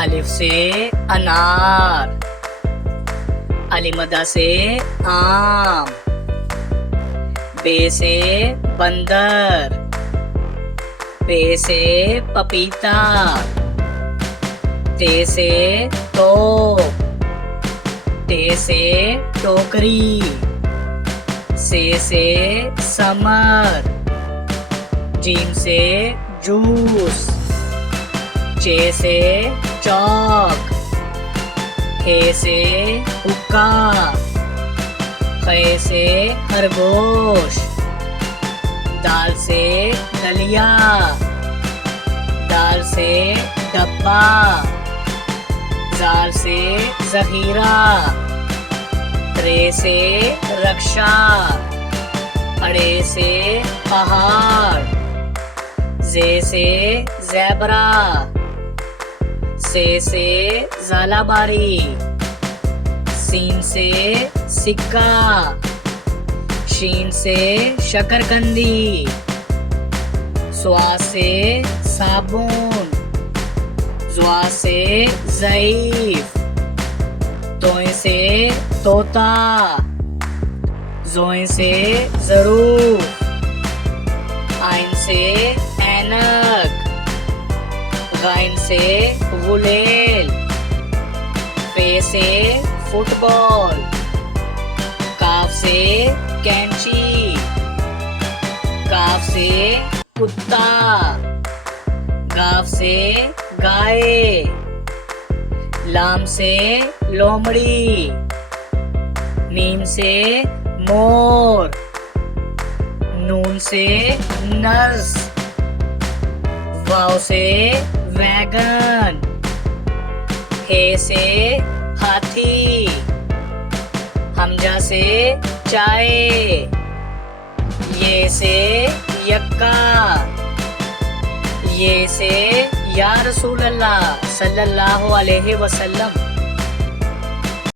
अलिफ से अनार, अलिमदा से आम, बे से बंदर, पे से पपीता, ते से तोप, टे से टोकरी, से समर, जीम से जूस, चे से चौक, हे से हुक्का, खे से खरगोश, दाल से दलिया, दाल से डब्बा, जाल से जहीरा, रे से रक्षा, अड़े से पहाड़, जे से ज़ेबरा, से ज़ालाबारी, सीन से सिक्का, शीन से शकरकंदी, स्वा से साबुन, ज़्वा से ज़ईफ, तोय से तोता, ज़ोय से ज़रूर, आइन से ऐनक, गाइन से गुलेल, पे से फुटबॉल, काफ से कैंची, काफ से कुत्ता, गाफ से गाय, लाम से लोमड़ी, मीम से मोर, नून से नर्स, वाव से वैगन, हे से हाथी, हमजा से चाय, ये से यक्का, ये से या रसूल अल्लाह सल्लल्लाहु अलैहि वसल्लम।